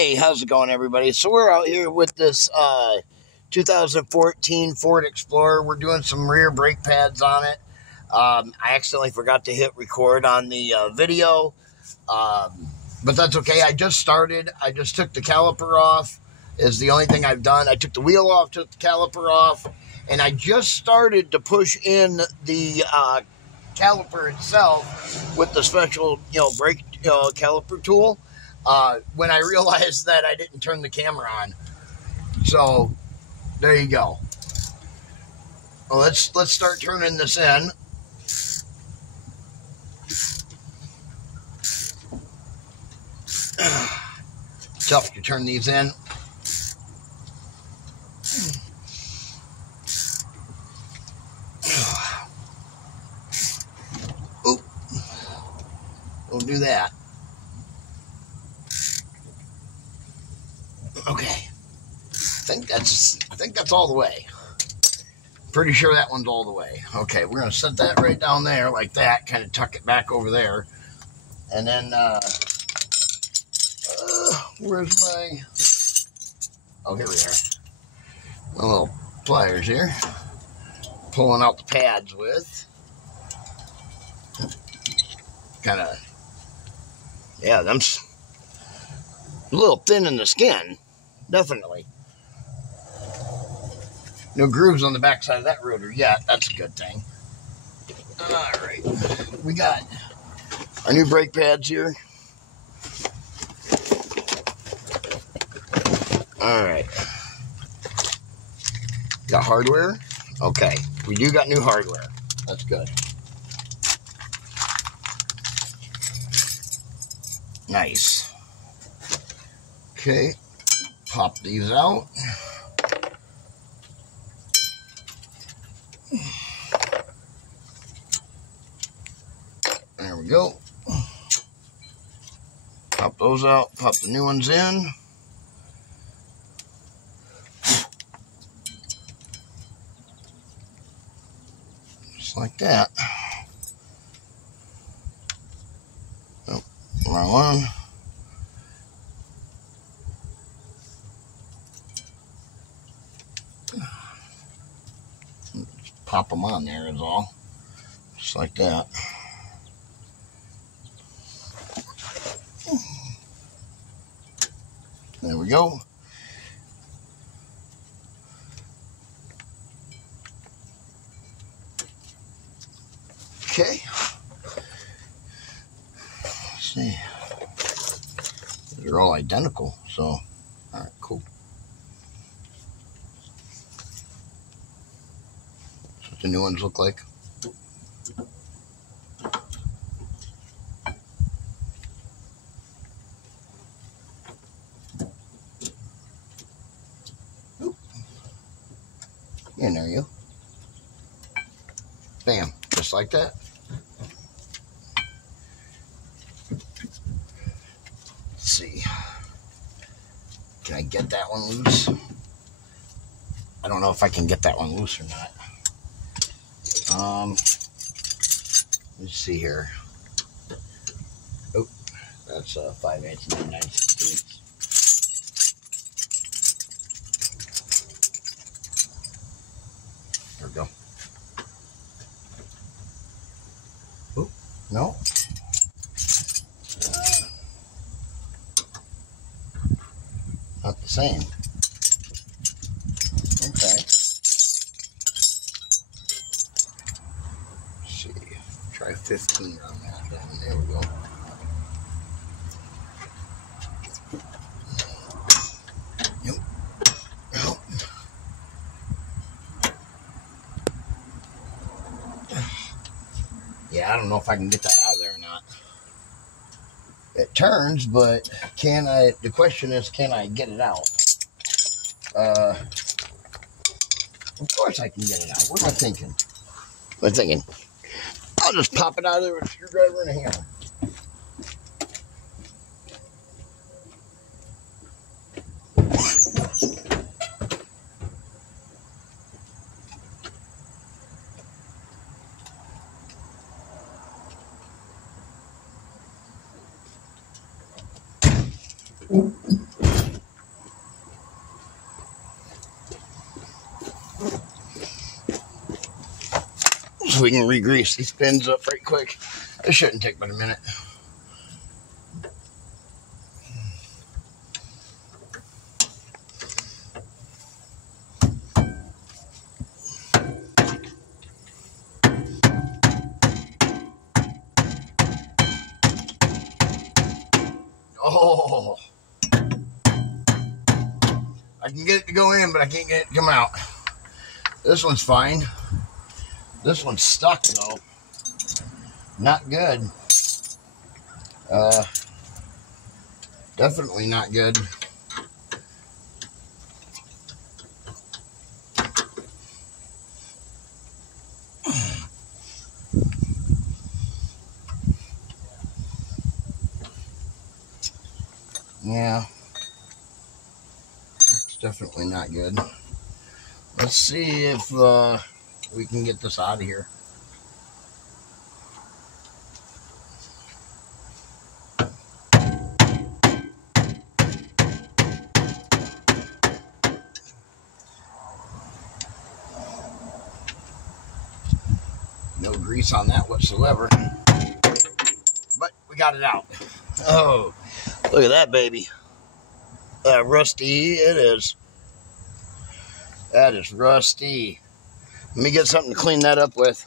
Hey, how's it going, everybody? So we're out here with this 2014 Ford Explorer. We're doing some rear brake pads on it. I accidentally forgot to hit record on the video, but that's okay. I just started. I just took the caliper off is the only thing I've done. I took the wheel off, took the caliper off, and I just started to push in the caliper itself with the special, brake caliper tool. When I realized that I didn't turn the camera on. So there you go. Well, let's start turning this in. Tough to turn these in. Oop. We'll do that. Okay, I think that's all the way. Pretty sure that one's all the way. Okay, we're gonna set that right down there like that, kind of tuck it back over there, and then where's my? Oh, here we are. My little pliers here, pulling out the pads with. Kind of, yeah, them's a little thin in the skin. Definitely. No grooves on the backside of that rotor yet. That's a good thing. Alright. We got our new brake pads here. Alright. Got hardware? Okay. We do got new hardware. That's good. Nice. Okay. Pop these out. There we go. Pop those out. Pop the new ones in. Just like that. Oh, wrong one. Pop them on there is all. Just like that. There we go. Okay. Let's see. They're all identical, so alright, cool. That's what the new ones look like. And there you go. Bam, just like that. Let's see. Can I get that one loose? I don't know if I can get that one loose or not. Let's see here. Oh, that's 5/8 and 9/16. There we go. Oh, no. Not the same. Okay. Let's see. Try 15 on that then. There we go. Yep. Well. Yeah, I don't know if I can get that out of there or not. It turns, but can I, the question is, can I get it out? Of course I can get it out. What am I thinking? I'm thinking, I'll just pop it out of there with a screwdriver and a hammer. We can re-grease these pins up right quick. It shouldn't take but a minute. Oh, I can get it to go in, but I can't get it to come out. This one's fine. This one's stuck though. Not good. Definitely not good. Yeah. It's definitely not good. Let's see if we can get this out of here. No grease on that whatsoever. But we got it out. Oh, look at that baby. Rusty it is. That is rusty. Let me get something to clean that up with.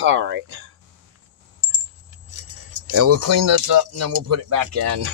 All right. And we'll clean this up and then we'll put it back in.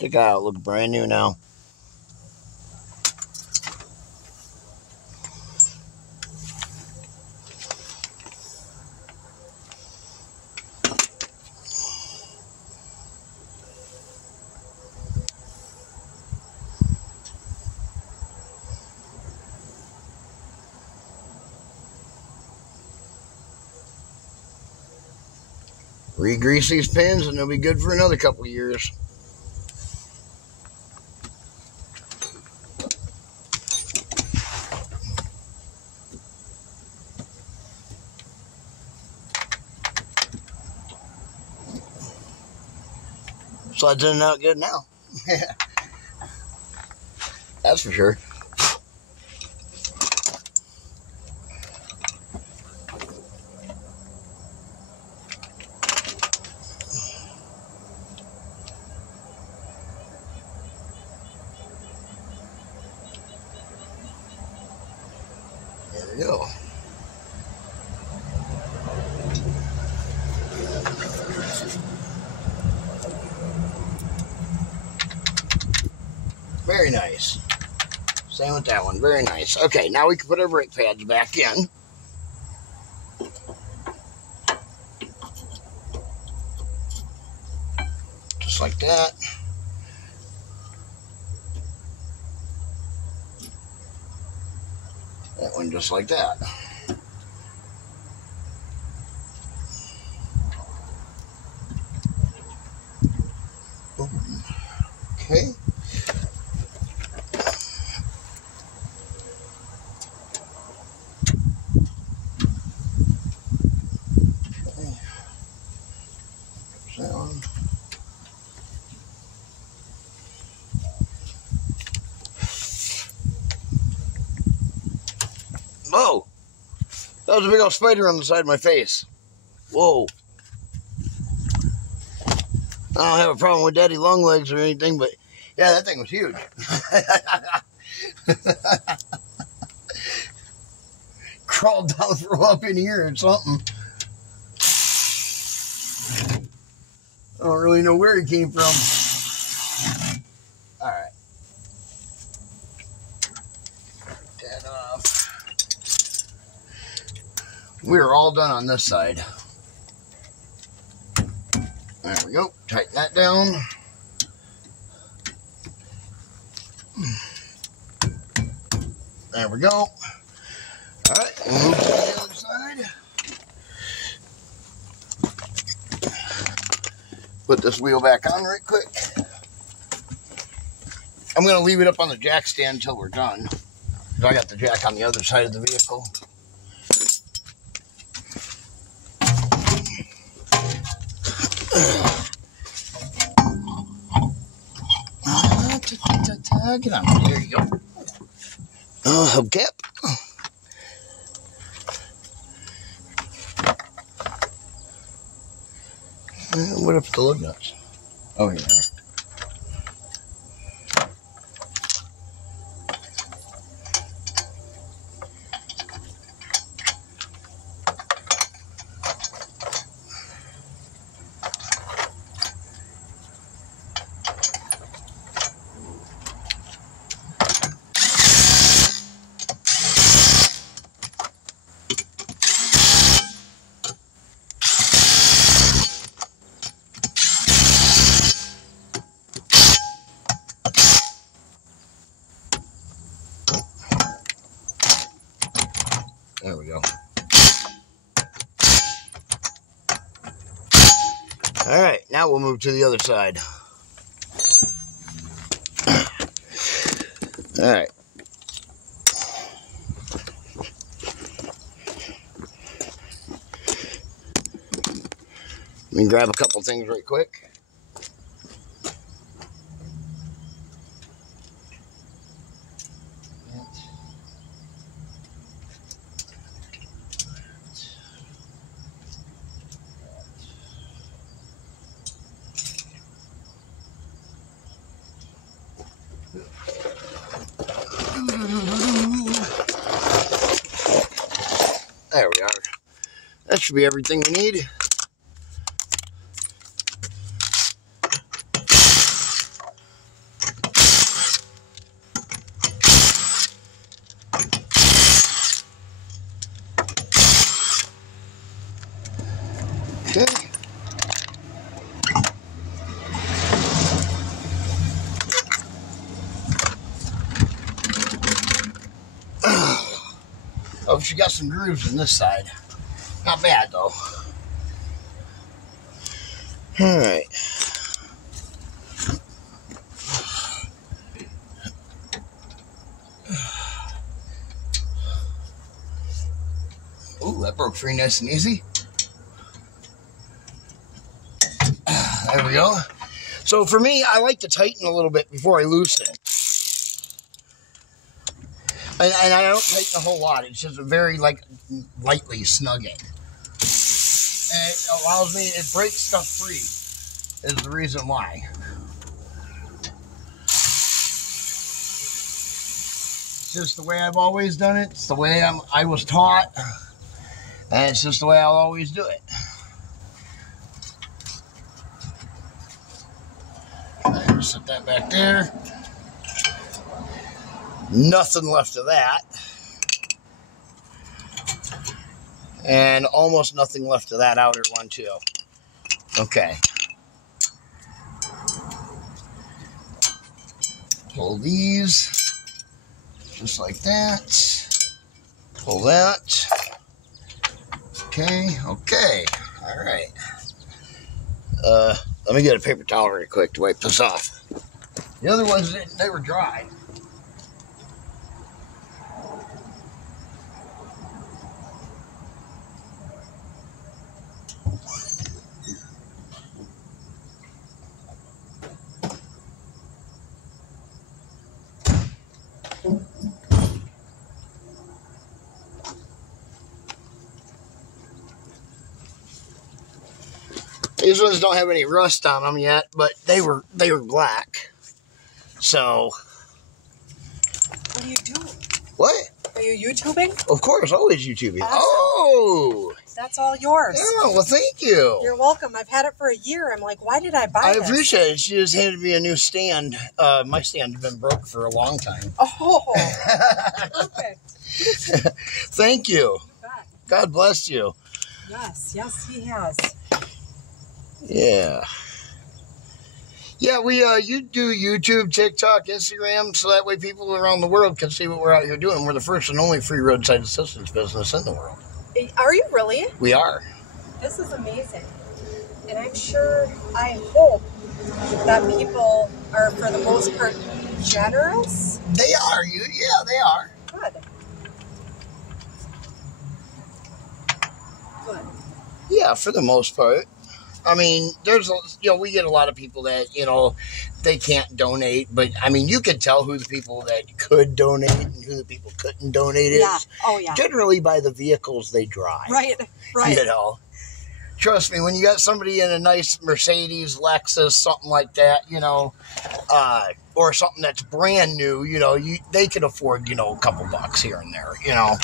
Check out, look brand new now. Re-grease these pins and they'll be good for another couple of years. Slides in and out good now. That's for sure. There we go. Very nice. Same with that one. Very nice. Okay, now we can put our brake pads back in. Just like that. That one just like that. Okay. That one. Whoa! That was a big old spider on the side of my face. Whoa. I don't have a problem with daddy long legs or anything, but yeah, that thing was huge. Crawled down from up in here or something. I don't really know where he came from. All right. That off. We're all done on this side. There we go. Tighten that down. There we go. All right, we'll move to the other side. Put this wheel back on right quick. I'm going to leave it up on the jack stand until we're done. I got the jack on the other side of the vehicle. Get on. There you go. Hubcap. What up to the lug nuts? Oh, yeah. There we go. All right, now we'll move to the other side. All right. Let me grab a couple things right quick. There we are. That should be everything we need. Okay. Oh, she got some grooves on this side. Not bad, though. All right. Ooh, that broke free nice and easy. There we go. So for me, I like to tighten a little bit before I loosen it. And I don't tighten a whole lot. It's just a very, lightly snugging. And it allows me, it breaks stuff free, is the reason why. It's just the way I've always done it. It's the way I was taught. And it's just the way I'll always do it. Set that back there. Nothing left of that. And almost nothing left of that outer one, too. Okay. Pull these. Just like that. Pull that. Okay, okay. All right. Let me get a paper towel real quick to wipe this off. The other ones, they were dry. These ones don't have any rust on them yet, but they were black. So. What are you doing? What? Are you YouTubing? Of course, always YouTubing. Awesome. Oh! That's all yours. Yeah, well, thank you. You're welcome. I've had it for a year. I'm like, why did I buy this? I appreciate it. She just handed me a new stand. My stand's been broke for a long time. Oh, perfect. Thank you. You bet. God bless you. Yes, he has. Yeah. Yeah, you do YouTube, TikTok, Instagram, so that way people around the world can see what we're out here doing. We're the first and only free roadside assistance business in the world. Are you really? We are. This is amazing. And I'm sure, I hope that people are, for the most part, generous. They are. Yeah, they are. Good. Good. Yeah, for the most part. I mean, we get a lot of people that, they can't donate, but I mean, you can tell who the people that could donate and who the people couldn't donate is. Yeah. Oh, yeah. Generally by the vehicles they drive. Right. Trust me, when you got somebody in a nice Mercedes, Lexus, something like that, or something that's brand new, they can afford, a couple bucks here and there, Yeah.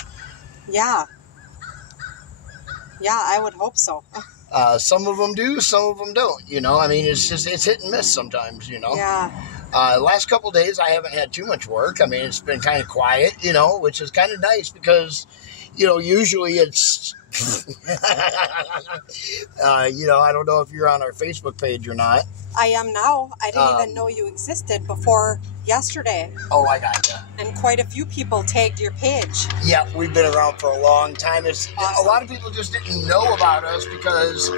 Yeah, I would hope so. Some of them do, some of them don't, I mean, it's hit and miss sometimes, Yeah. Last couple of days, I haven't had too much work. I mean, it's been kind of quiet, which is kind of nice because, usually it's, I don't know if you're on our Facebook page or not. I am now. I didn't even know you existed before yesterday. Oh, I gotcha. And quite a few people tagged your page. Yeah, we've been around for a long time. It's awesome. A lot of people just didn't know about us because,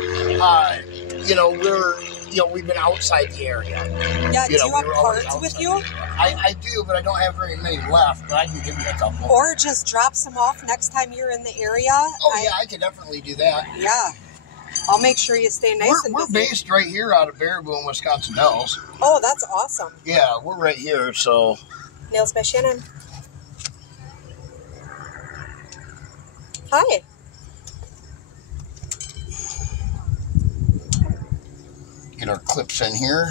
we've been outside the area. Yeah, do you have cards with you? I do, but I don't have very many left, but I can give you a couple. Or just drop some off next time you're in the area. Oh, yeah, I can definitely do that. Yeah. I'll make sure you stay nice and busy. We're based right here out of Baraboo in Wisconsin Dells. Oh, that's awesome. Yeah, we're right here, so. Nails by Shannon. Hi. Get our clips in here.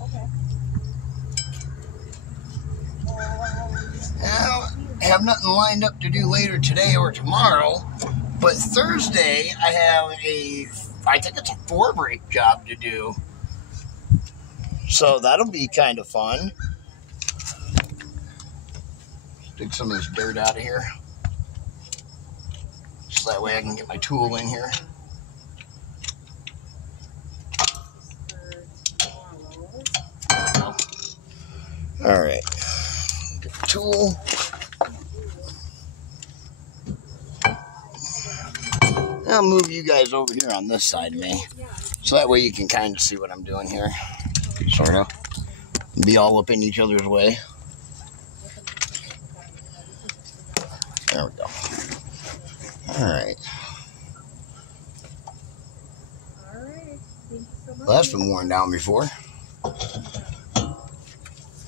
Okay. Now, I have nothing lined up to do later today or tomorrow, but Thursday I have I think it's a 4-brake job to do. So that'll be kind of fun. Dig some of this dirt out of here. So that way I can get my tool in here. Alright. Get the tool. I'll move you guys over here on this side of me. So that way you can kind of see what I'm doing here. Sort of. Be all up in each other's way. There we go. Alright. Well, that's been worn down before.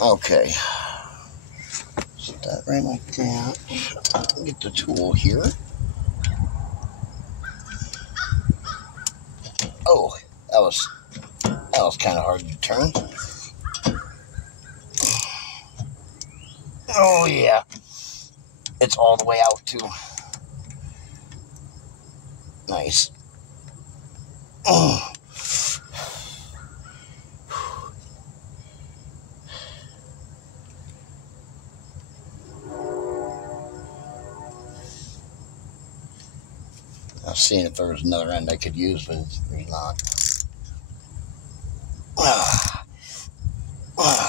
Okay. Set that right like that. Get the tool here. Oh, that was kind of hard to turn. Oh yeah, it's all the way out too. Nice. Oh. I was seeing if there was another end I could use, but there's not.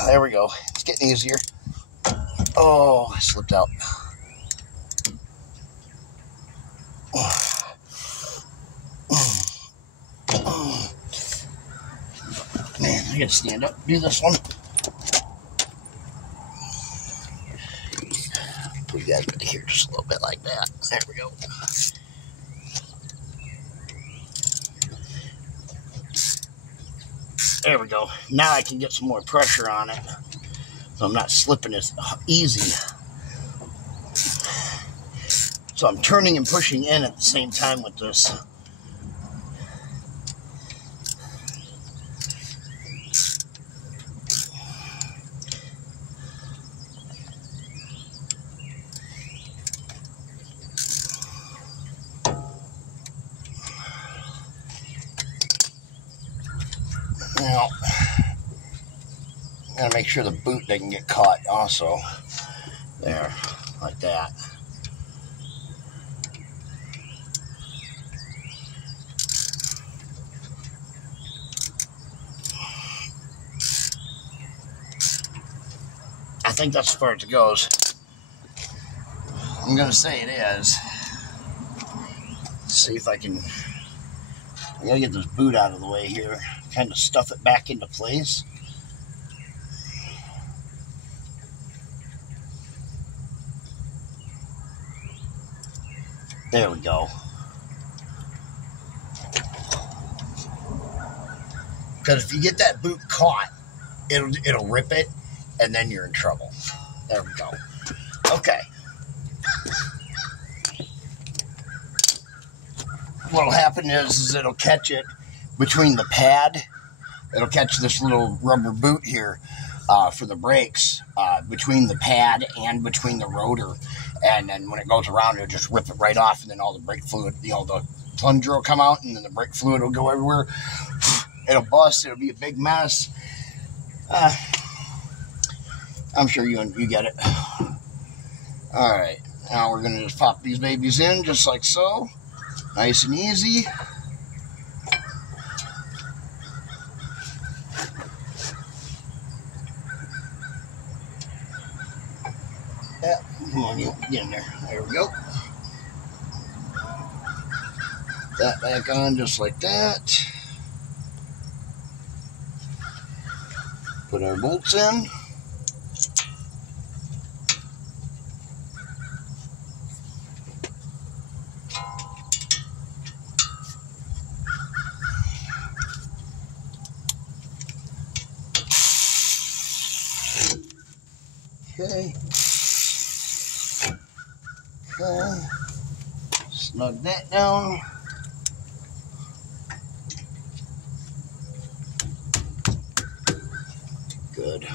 There we go. It's getting easier. Oh, I slipped out. Man, I gotta stand up, do this one. Put you guys back here just a little bit like that. There we go. There we go. Now I can get some more pressure on it, so I'm not slipping as easy. So I'm turning and pushing in at the same time with this. Gotta make sure the boot doesn't get caught also. There, like that. I think that's as far as it goes. I'm gonna say it is. Let's see if I can. I gotta get this boot out of the way here. Kind of stuff it back into place. There we go. Because if you get that boot caught, it'll rip it, and then you're in trouble. There we go. Okay. What'll happen is it'll catch it between the pad. It'll catch this little rubber boot here for the brakes between the pad and between the rotor. And then when it goes around, it'll just rip it right off, and then all the brake fluid, the plunger will come out, and then the brake fluid will go everywhere. It'll bust. It'll be a big mess. I'm sure you get it. All right. Now we're going to just pop these babies in just like so. Nice and easy. Yeah, come on, you get in there. There we go. That back on just like that. Put our bolts in. Okay. Okay. Snug that down. Good.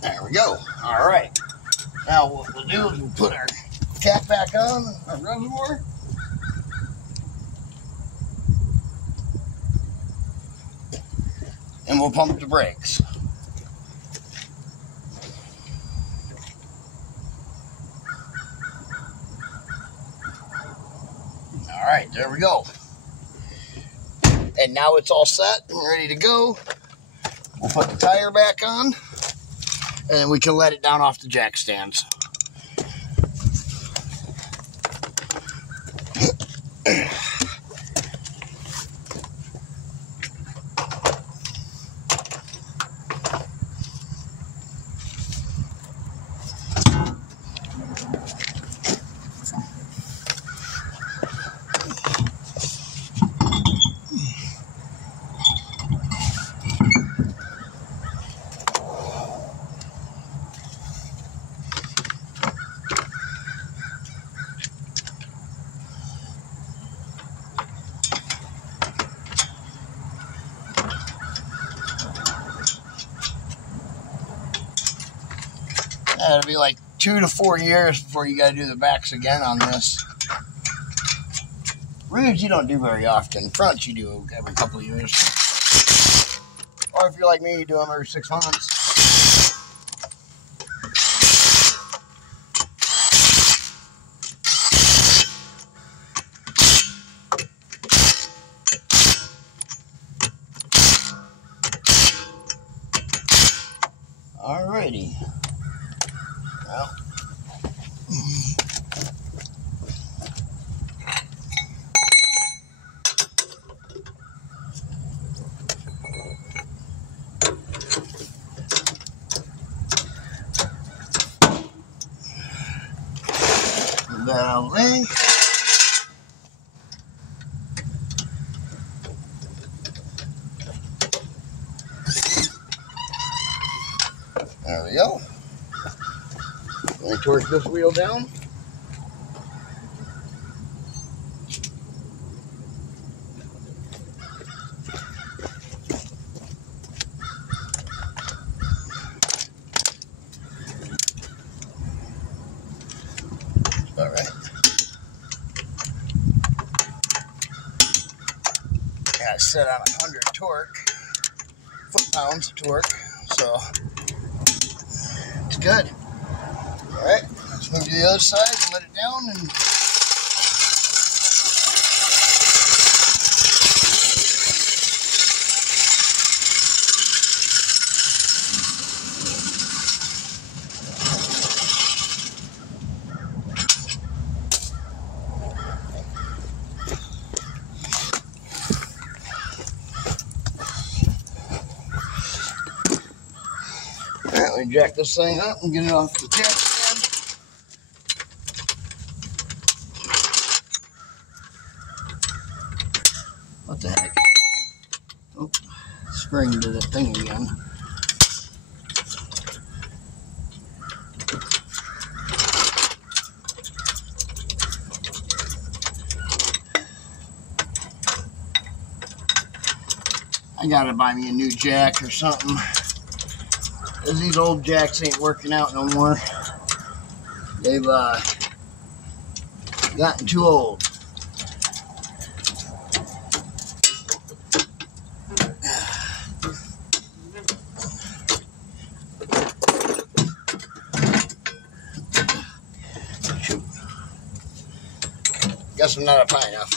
There we go. All right. Now what we'll do is we'll put our cap back on, our reservoir. And we'll pump the brakes. All right, there we go. And now it's all set and ready to go. We'll put the tire back on, and then we can let it down off the jack stands. It'll be like 2 to 4 years before you got to do the backs again on this. Rears you don't do very often. Fronts you do every couple of years. Or if you're like me, you do them every 6 months. Alrighty. Well. Move that out of the way. There we go. Let me torque this wheel down. All right. Gotta set on 100 torque, foot-pounds of torque, so it's good. All right, let's move to the other side and let it down. And all right, we jack this thing up and get it off the jack stand. What the heck? Oh, spring to the thing again. I gotta buy me a new jack or something. Cause these old jacks ain't working out no more. They've gotten too old. Shoot. Guess I'm not up high enough.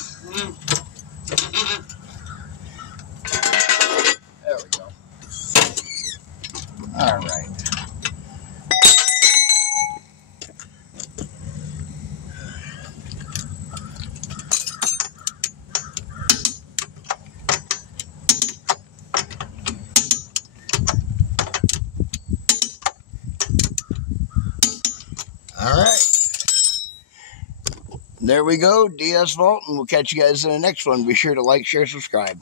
There we go. All right. All right. There we go, DS Vault, and we'll catch you guys in the next one. Be sure to like, share, subscribe.